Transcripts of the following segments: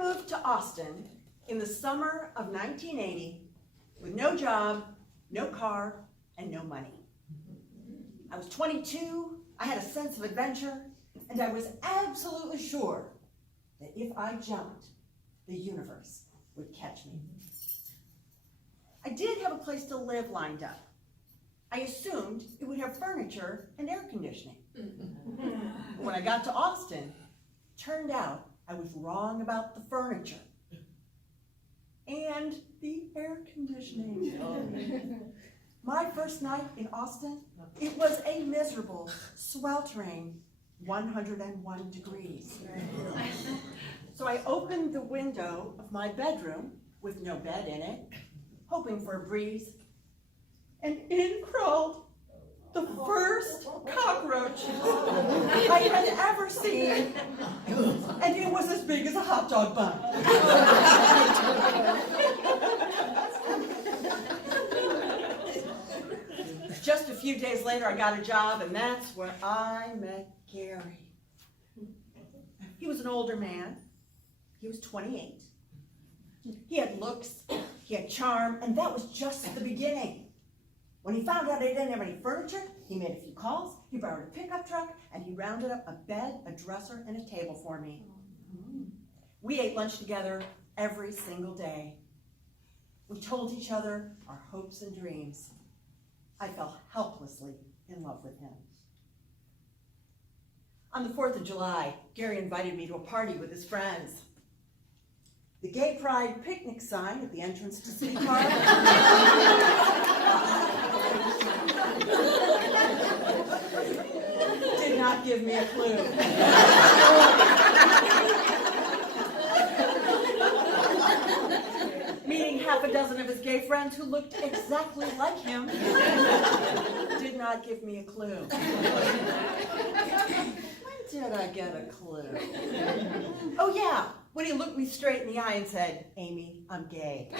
moved to Austin in the summer of 1980 with no job, no car, and no money. I was 22, I had a sense of adventure, and I was absolutely sure that if I jumped, the universe would catch me. I did have a place to live lined up. I assumed it would have furniture and air conditioning. When I got to Austin, turned out I was wrong about the furniture and the air conditioning. My first night in Austin, it was a miserable, sweltering 101 degrees. So I opened the window of my bedroom with no bed in it, hoping for a breeze, and in crawled the first cockroach I had ever seen, and it was as big as a hot dog bun. Just a few days later, I got a job, and that's where I met Gary. He was an older man. He was 28. He had looks, he had charm, and that was just the beginning. When he found out I didn't have any furniture, he made a few calls, he borrowed a pickup truck, and he rounded up a bed, a dresser, and a table for me. We ate lunch together every single day. We told each other our hopes and dreams. I fell helplessly in love with him. On the 4th of July, Gary invited me to a party with his friends. The Gay Pride picnic sign at the entrance to City Park did not give me a clue. Meeting half a dozen of his gay friends who looked exactly like him did not give me a clue. When did I get a clue? Oh yeah, when he looked me straight in the eye and said, "Amy, I'm gay."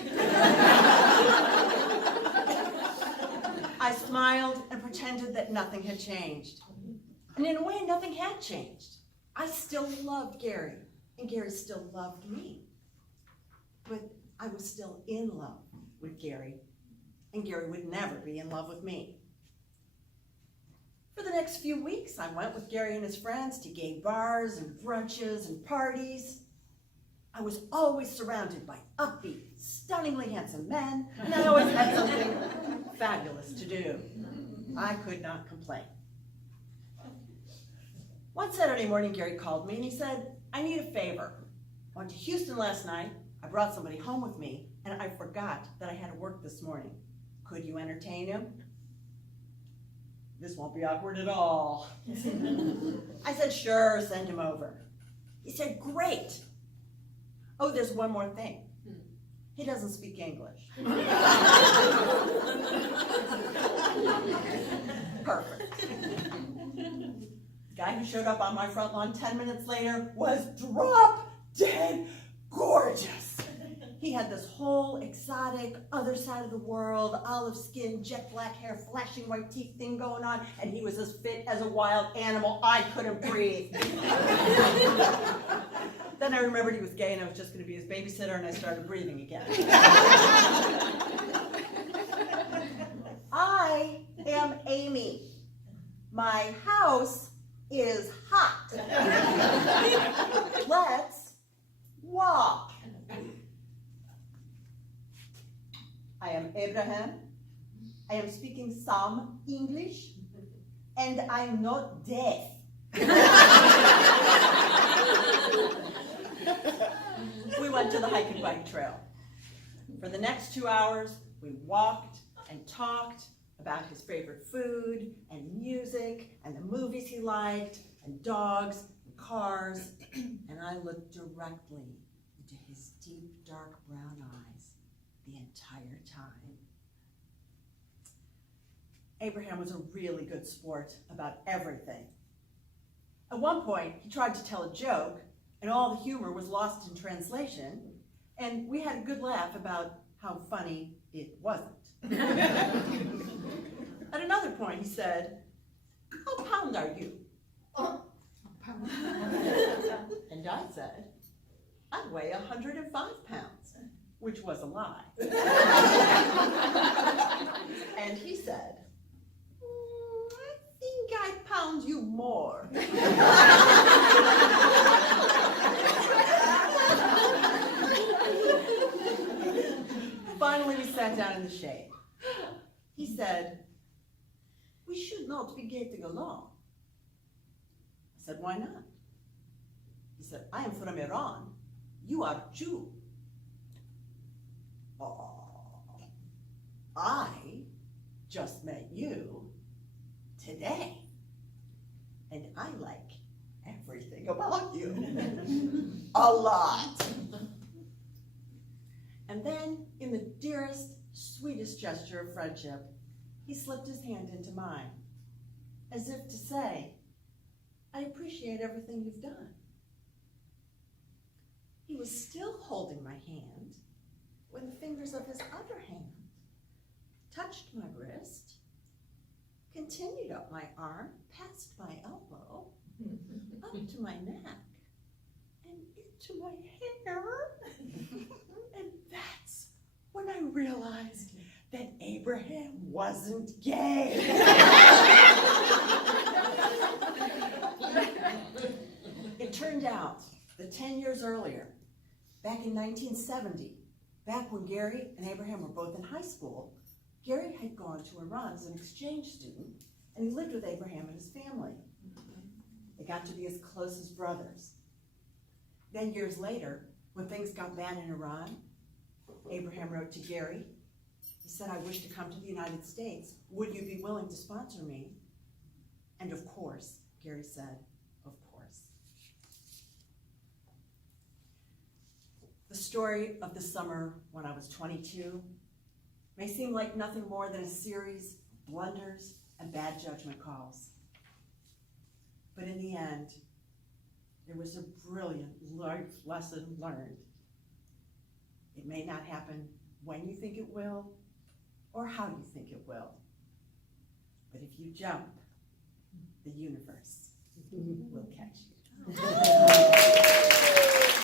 I smiled and pretended that nothing had changed. And in a way, nothing had changed. I still loved Gary, and Gary still loved me. But I was still in love with Gary, and Gary would never be in love with me. For the next few weeks, I went with Gary and his friends to gay bars and brunches and parties. I was always surrounded by upbeat, stunningly handsome men, and I always had something fabulous to do. I could not complain. One Saturday morning, Gary called me and he said, "I need a favor. I went to Houston last night. I brought somebody home with me, and I forgot that I had to work this morning. Could you entertain him?" This won't be awkward at all. I said, "Sure, send him over." He said, "Great. Oh, there's one more thing. He doesn't speak English." Perfect. The guy who showed up on my front lawn 10 minutes later was drop dead gorgeous. He had this whole exotic, other side of the world, olive skin, jet black hair, flashing white teeth thing going on, and he was as fit as a wild animal. I couldn't breathe. Then I remembered he was gay and I was just going to be his babysitter, and I started breathing again. I am Amy. My house is hot. Let's walk. I am Abraham. I am speaking some English, and I'm not deaf. We went to the hike and bike trail. For the next 2 hours, we walked and talked about his favorite food and music and the movies he liked and dogs and cars, and I looked directly into his deep, dark brown eyes the entire time. Abraham was a really good sport about everything. At one point, he tried to tell a joke, and all the humor was lost in translation, and we had a good laugh about how funny it wasn't. At another point, he said, "How pound are you?" And I said, I weigh 105 pounds, which was a lie. And he said, I think I pound you more. Finally, we sat down in the shade. He said, we should not be getting along. I said, why not? He said, I am from Iran. You are Jew. Oh, I just met you today, and I like everything about you. A lot. And then, in the dearest, sweetest gesture of friendship, he slipped his hand into mine, as if to say, I appreciate everything you've done. He was still holding my hand when the fingers of his other hand touched my wrist, continued up my arm, past my elbow, up to my neck, and into my hair. And that's when I realized that Abraham wasn't gay. It turned out that 10 years earlier, back in 1970, back when Gary and Abraham were both in high school, Gary had gone to Iran as an exchange student, and he lived with Abraham and his family. They got to be as close as brothers. Then years later, when things got bad in Iran, Abraham wrote to Gary. He said, I wish to come to the United States. Would you be willing to sponsor me? And of course, Gary said, of course. The story of the summer when I was 22 may seem like nothing more than a series of blunders and bad judgment calls. But in the end, there was a brilliant life lesson learned. It may not happen when you think it will, or how you think it will. But if you jump, the universe will catch you.